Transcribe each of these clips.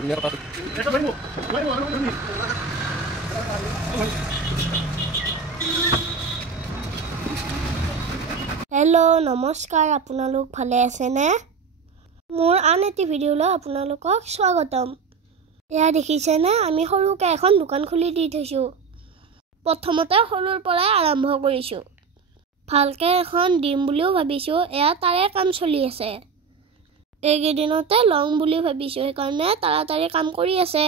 hello नमस्कार আপোনালোক ভালে আছে নে মোৰ আন এটি ভিডিঅ'লৈ আপোনালোকক স্বাগতম এয়া দেখিছে নে আমি সৰুকে এখন দোকান খুলি দি থৈছো প্ৰথমতে সৰুৰ পৰা আৰম্ভ কৰিছো ভালকে এখন দিম বুলিও ভাবিছো এয়া তাৰে কাম চলি আছে এইকেইদিনতে লং বুলি ভাবিছো সেইকাৰণে তাড়াতাড়ি কাম কৰি আছে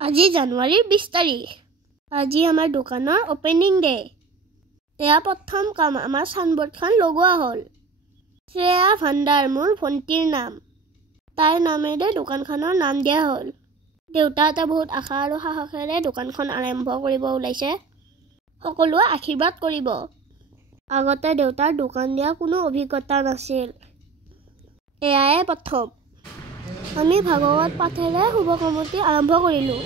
আজি জানুৱাৰীৰ 20 তাৰিখ আজি আমাৰ দোকানৰ ওপেনিং ডে এয়া প্ৰথম কাম আমাৰ সানবোৰ্ডখন লগোৱা হ'ল শ্ৰেয়া ভান্ডাৰ মোৰ ভণ্টিৰ নাম তাইৰ নামেৰে দোকানখনৰ নাম দিয়া হ'ল দেউতাতে বহুত আশা আৰু সাহসেৰে দোকানখন আৰম্ভ কৰিব ওলাইছে সকলোৱে আশীৰ্বাদ কৰিব আগতে দেউতাৰ দোকান দিয়া কোনো অভিজ্ঞতা নাছিল এয়াই প্ৰথম আমি ভাগৱত পাঠেৰে শুভকামতি আৰম্ভ কৰিলো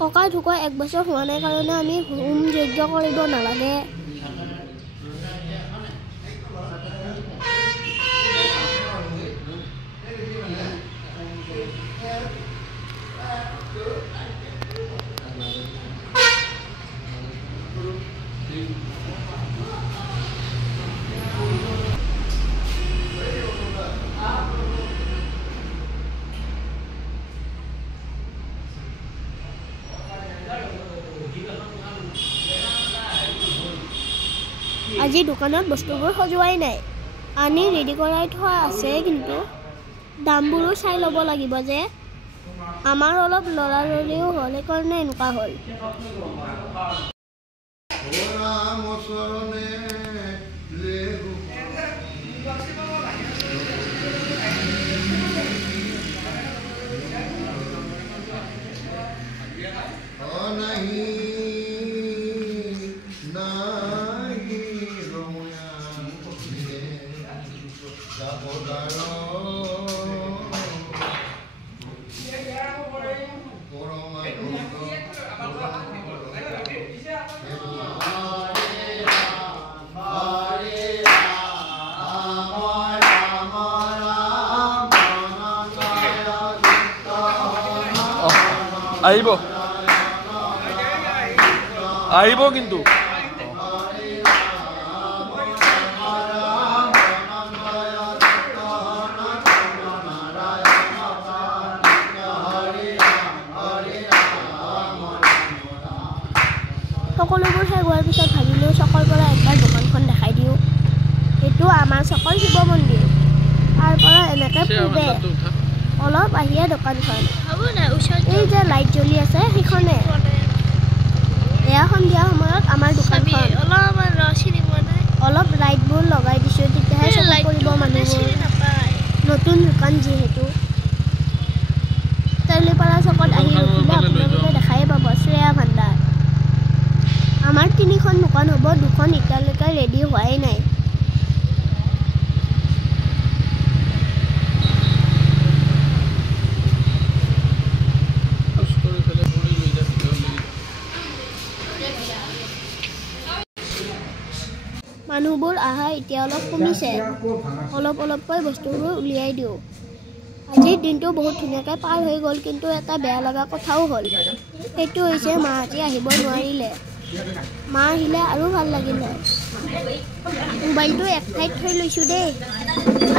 ককা ঢুকুৱা 1 বছৰ হোৱা নাই কাৰণে আমি হোম যজ্ঞ কৰিব নালাগে আজি দোকানত বস্তুবোৰ সজোৱাই নাই আনি ৰেডি কৰাই থোৱা আছে কিন্তু দামবোৰো চাই ল'ব লাগিব যে আমাৰ অলপ লৰালৰিও হ'ল কাৰণে এনেকুৱা হ'ল আহিব কিন্তু সকলোবোৰ শেষ হোৱাৰ পিছত ভাবিলোঁ চকৰ পৰা একবাৰ দোকানখন দেখাই দিওঁ এইটো আমাৰ চকৰ শিৱ মন্দিৰ তাৰ পৰা এনেকৈ পূবে অলপ আহিয়ে দোকানখন এই যে লাইট জ্বলি আছে সেইখনে এয়া সন্ধিয়া সময়ত আমাৰ দোকানখন অলপ লাইটবোৰ লগাই দিছোঁ তেতিয়াহে চকুত পৰিব মানুহবোৰ নতুন দোকান যিহেতু তেলিপাৰা চকত আহি ৰখিলে আপোনালোকে দেখাই পাব শ্ৰেয়া ভান্ডাৰ আমাৰ 3খন দোকান হ'ব 2খন এতিয়ালৈকে ৰেডি হোৱাই নাই মানুহবোৰ আহা এতিয়া অলপ কমিছে অলপকৈ বস্তুবোৰ উলিয়াই দিওঁ আজিৰ দিনটো বহুত ধুনীয়াকৈ পাৰ হৈ গ'ল কিন্তু এটা বেয়া লগা কথাও হ'ল সেইটো হৈছে মা আজি আহিব নোৱাৰিলে মা আহিলে আৰু ভাল লাগিল হয় মোবাইলটো এক ঠাইত থৈ লৈছোঁ দেই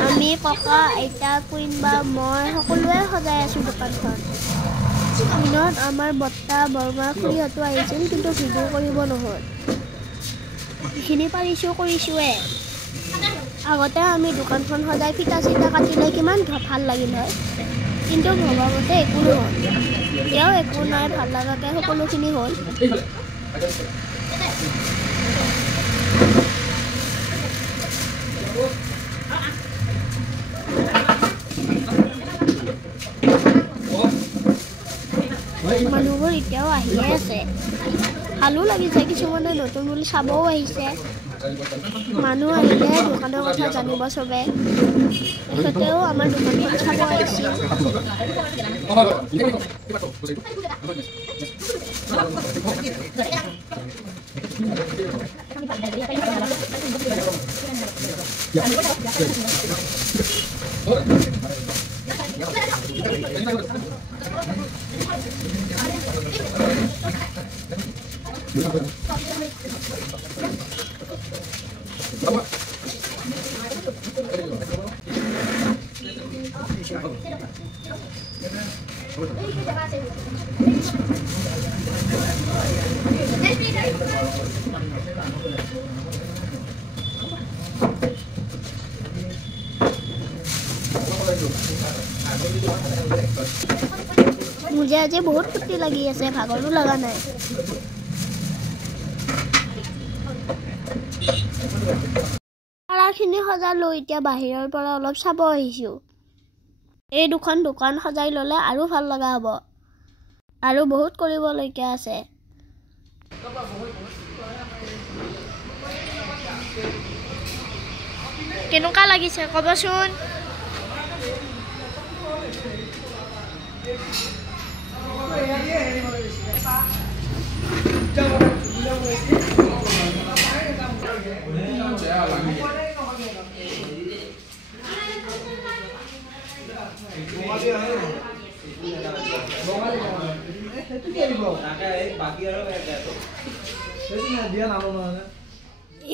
আমি ককা আইতা কুইনবা মই সকলোৱে সজাই আছোঁ দোকানখন দিনত আমাৰ বৰ্তা বৰমা খুৰীহঁতো আহিছিল কিন্তু ভিডিঅ' কৰিব নহ'ল যিখিনি পাৰিছোঁ কৰিছোঁৱে আগতে আমি দোকানখন সদায় ফিটা চিটা কাটিলে কিমান ভাল লাগিল হয় কিন্তু ভবামতে একো নহ'ল এতিয়াও একো নাই ভাল লগাকৈ সকলোখিনি হ'ল মানুহবোৰ এতিয়াও আহিয়ে আছে ভালো লাগিছে কিছুমানে নতুন বুলি চাবও আহিছে মানুহ আহিলে দোকানৰ কথা জানিব চবে তেখেতেও আমাৰ দোকানখন চাব আহিছিল मुझे आज बहुत फुर्ती लगी আছে ভাগৰো লগা নাই আৰাখিনি সজালো এতিয়া বাহিৰৰ পৰা অলপ চাব আহিছো এই দুখন দোকান সজাই ললে আৰু ভাল লগা হ'ব আৰু বহুত কৰিব লগা আছে কেনেকুৱা লাগিছে কবচোন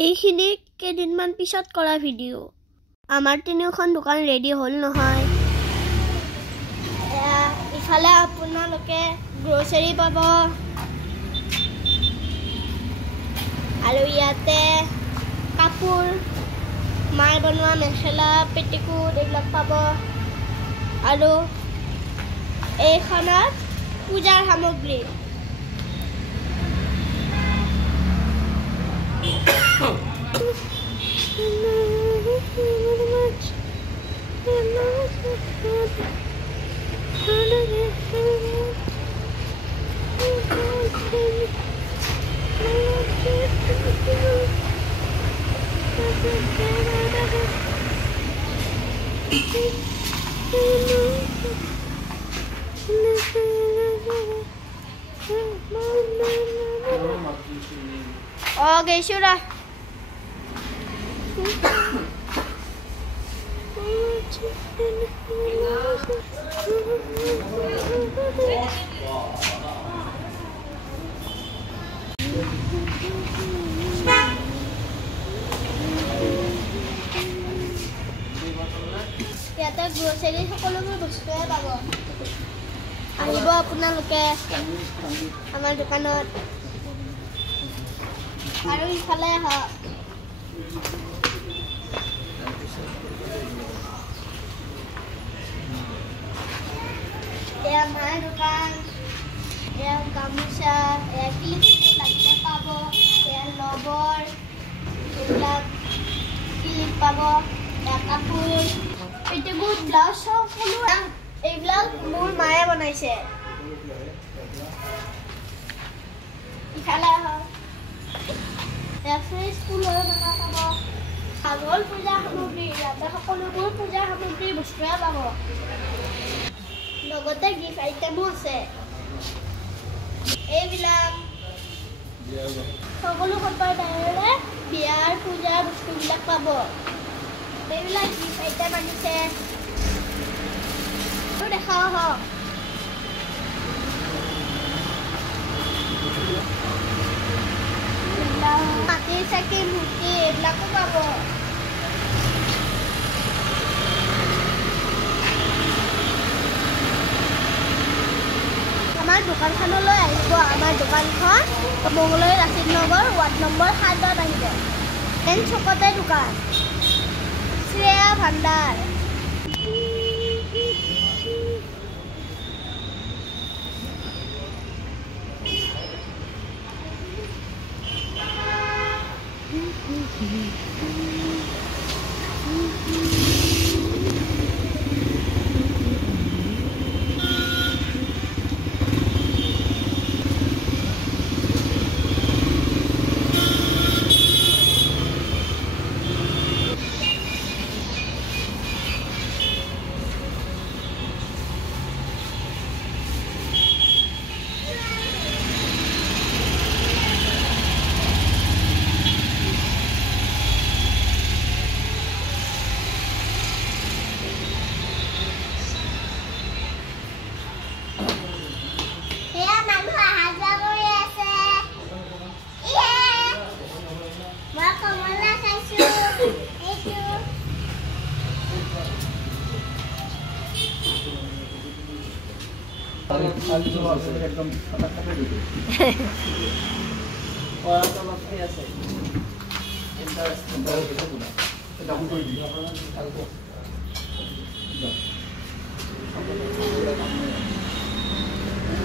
এইখিনি কেইদিনমান পিছত কৰা ভিডিঅ আমাৰ তিনিখন দোকান ৰেডি হ'ল নহয় ইফালে আপোনালোকে গ্ৰ'চাৰী পাব আৰু ইয়াতে কাপোৰ মাৰ বনোৱা মেখেলা পেটিকোট এইবিলাক পাব আৰু এইখনত পূজাৰ সামগ্ৰী গৈছো ৰা ইয়াতে গ্ৰ'চাৰী সকলোবোৰ বস্তুৱে পাব আহিব আপোনালোকে আমাৰ দোকানত আৰু ইফালে আহক এয়া মাৰ দোকান এয়া গামোচা এয়া ক্লিপ লাগিলে পাব এয়া লবৰ এইবিলাক ক্লিপ পাব এয়া কাপোৰ পেটিকোট ব্লাউজ সকলো এইবিলাক মোৰ মায়ে বনাইছে ইফালে আহক ফ্ৰেছ ফুলৰ মালা পাব ছাগল পূজাৰ সামগ্ৰী ইয়াতে সকলোবোৰ পূজাৰ সামগ্ৰী বস্তুৱে পাব লগতে গিফ্ট আইটেমো আছে এইবিলাক সকলো সম্প্ৰদায়ৰে বিয়াৰ পূজাৰ বস্তুবিলাক পাব এইবিলাক গিফ্ট আইটেম আনিছে দেখাও হওক মাটিৰ চাকি মূৰ্তি এইবিলাকো পাব আমাৰ দোকানখনলৈ আহিব আমাৰ দোকানখন মংগলদৈ লাচিত নগৰ ৱাৰ্ড নম্বৰ 7ত আহিব মেইন চকতে দোকান শ্ৰেয়া ভাণ্ডাৰ একদম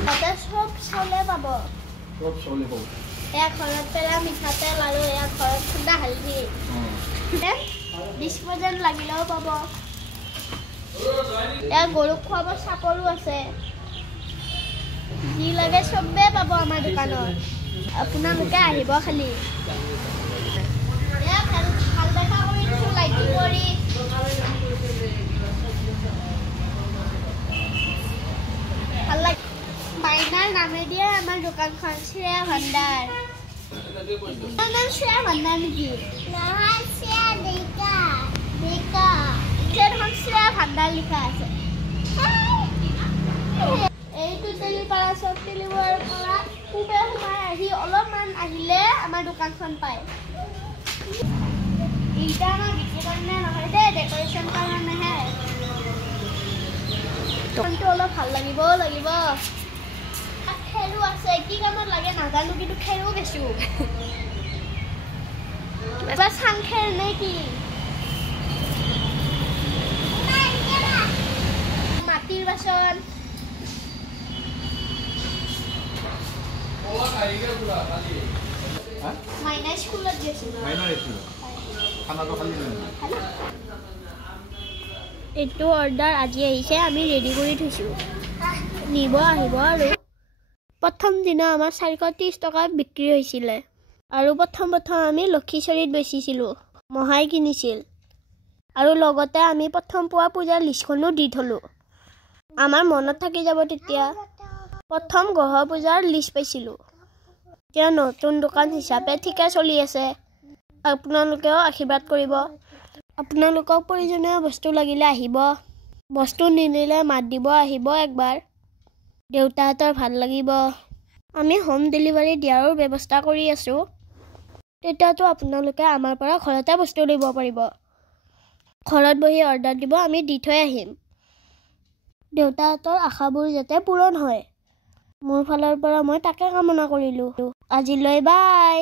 তাতে সব চাউলে পাব সব চাউলে পাব এয়া ঘৰত পেলা মিঠাতেল আৰু এয়া ঘৰত খুন্দা হালধি 20% লাগিলেও পাব এয়া গৰুক খুৱাব চাপৰো আছে যি লাগে চবেই পাব আমাৰ দোকানত আপোনালোকে আহিব খালি এয়া ভাল দেখা কৰি দিছোঁ লাইটিং কৰি ভাল লাগে মাইনাৰ নামেদিয়ে আমাৰ দোকানখন শ্ৰেয়া ভাণ্ডাৰ নাম শ্ৰেয়া ভাণ্ডাৰ নেকি নহয় শ্ৰেয়া ডেকা ডেকা এখন শ্ৰেয়া ভাণ্ডাৰ লিখা আছে এইটো তেলিপাৰা চব তেলিপাৰাৰ পৰা পূবে সোমাই আহি অলপমান আহিলে আমাৰ দোকানখন পায় এইটা আমাৰ বিক্ৰী কাৰণে নহয় দেই ডেকৰেশ্যন কাৰণেহে দোকানটো অলপ ভাল লাগিব খেৰো আছে কি কামত লাগে নাজানো কিন্তু খেৰো বেচো এবাৰ চাং খেৰ নে কি মাটিৰ বাচন মাইনা স্কুলত গৈছিল এইটো অৰ্ডাৰ আজি আহিছে আমি ৰেডি কৰি থৈছোঁ নিব আহিব আৰু প্ৰথম দিনা আমাৰ 430 টকা বিক্ৰী হৈছিলে আৰু প্ৰথম আমি লক্ষীশ্বৰীত বেচিছিলোঁ মহাই কিনিছিল আৰু লগতে আমি প্ৰথম পোৱা পূজাৰ লিষ্টখনো দি থলোঁ আমাৰ মনত থাকি যাব তেতিয়া প্ৰথম গ্ৰহ পূজাৰ লিষ্ট পাইছিলোঁ এতিয়া নতুন দোকান হিচাপে ঠিকে চলি আছে আপোনালোকেও আশীৰ্বাদ কৰিব আপোনালোকক প্ৰয়োজনীয় বস্তু লাগিলে আহিব বস্তু নিনিলে মাত দিব আহিব একবাৰ দেউতাহঁতৰ ভাল লাগিব আমি হোম ডেলিভাৰী দিয়াৰো ব্যৱস্থা কৰি আছোঁ তেতিয়াতো আপোনালোকে আমাৰ পৰা ঘৰতে বস্তু দিব পাৰিব ঘৰত বহি অৰ্ডাৰ দিব আমি দি থৈ আহিম দেউতাহঁতৰ আশাবোৰ যাতে পূৰণ হয় মোৰ ফালৰ পৰা মই তাকে কামনা কৰিলোঁ আজিলৈ বাই